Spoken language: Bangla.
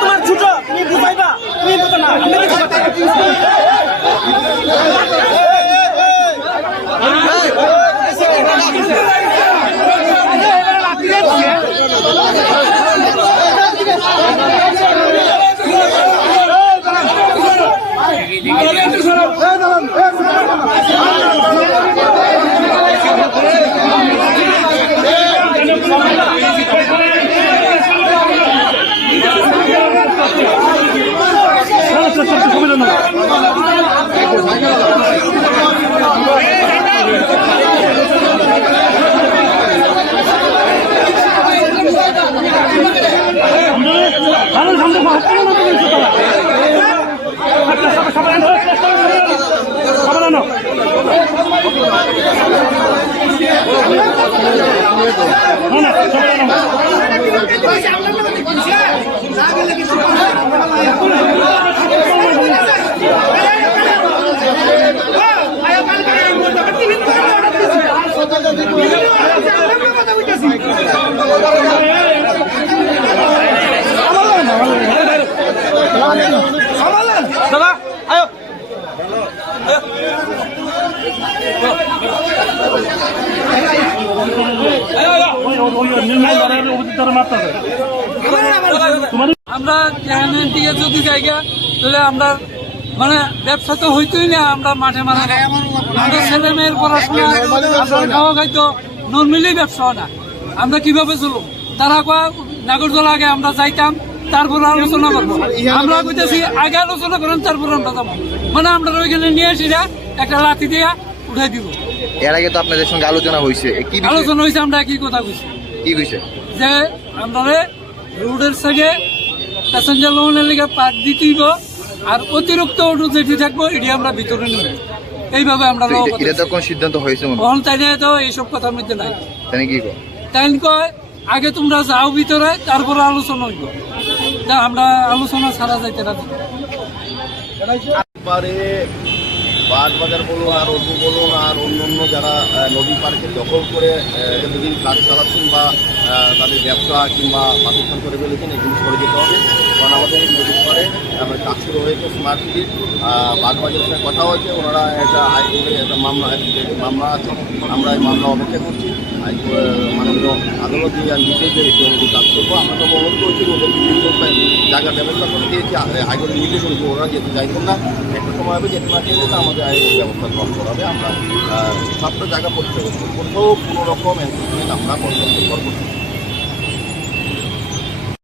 তোমার ছোট তুমি বুঝাইবা তুমি বুঝো না আমরা জ্ঞানের দিকে যদি জায়গা তাহলে আমরা মানে ব্যবসা তো হইতোই না। আমরা মাঠে মাঠে আমাদের ছেলে মেয়ের পড়াশোনা খাওয়া খাইতো নর্মালি ব্যবসা না। আমরা কিভাবে চলবো? তারা নাগরদোলা আগে আমরা যাইতাম, তারপর আলোচনা করবো। আমরা কইতেছি আগে আলোচনা করেন, তারপর আমরা যাবো। মানে আমরা ওইখানে নিয়ে এসে একটা লাঠি দিয়ে উঠাই দিব। এর আগে তো আপনাদের সঙ্গে আলোচনা হয়েছে, কি আলোচনা হয়েছে? আমরা একই কথা কইছি। কি কইছে? যে আমরা রোডের সাইডে প্যাসেঞ্জার লোনের লেগে পার্ক দিতেইব, আর অতিরিক্ত অটো যেটি থাকবো এটি আমরা ভিতরে নিব। এইভাবে আমরা সিদ্ধান্ত হয়েছে। তাই নিয়ে তো এইসব কথার মধ্যে নাই। তাই কয় আগে তোমরা যাও ভিতরে, তারপরে আলোচনা হইব। আমরা আলোচনা ছাড়া যাইতে না। বাজার বলুন আর অন্য বলুন আর অন্য যারা নদী পার্কে দখল করে দীর্ঘদিন কাজ চালাচ্ছেন বা তাদের ব্যবসা কিংবা বাসস্থান করে ফেলেছেন, এগুলো করে যেতে হবে। কারণ আমাদের এই নদীর পাড়ে কাজ শুরু হয়েছে স্মার্ট সিটির। বাজারের সঙ্গে কথা হয়েছে, ওনারা একটা আইনজীবী একটা মামলা আছে। আমরা এই মামলা অপেক্ষা করছি। মাননীয় আদালত দিয়ে নির্দেশ দিয়ে কাজ করবো। আমরা তো অনুরোধ করছি ওদের বিভিন্ন জায়গার ব্যবস্থা করে দিয়েছি, আইনের নির্দেশ অনুযায়ী ওরা যেতে চাইছেন না। একটা সময় হবে যেতে না চাইলে আমাদের আইনের ব্যবস্থা গ্রহণ করা হবে। আমরা সবটা জায়গা পরিষ্কার করবো, কোথাও কোনো রকম এনফোর্সমেন্ট আমরা পরিবর্তন করবো।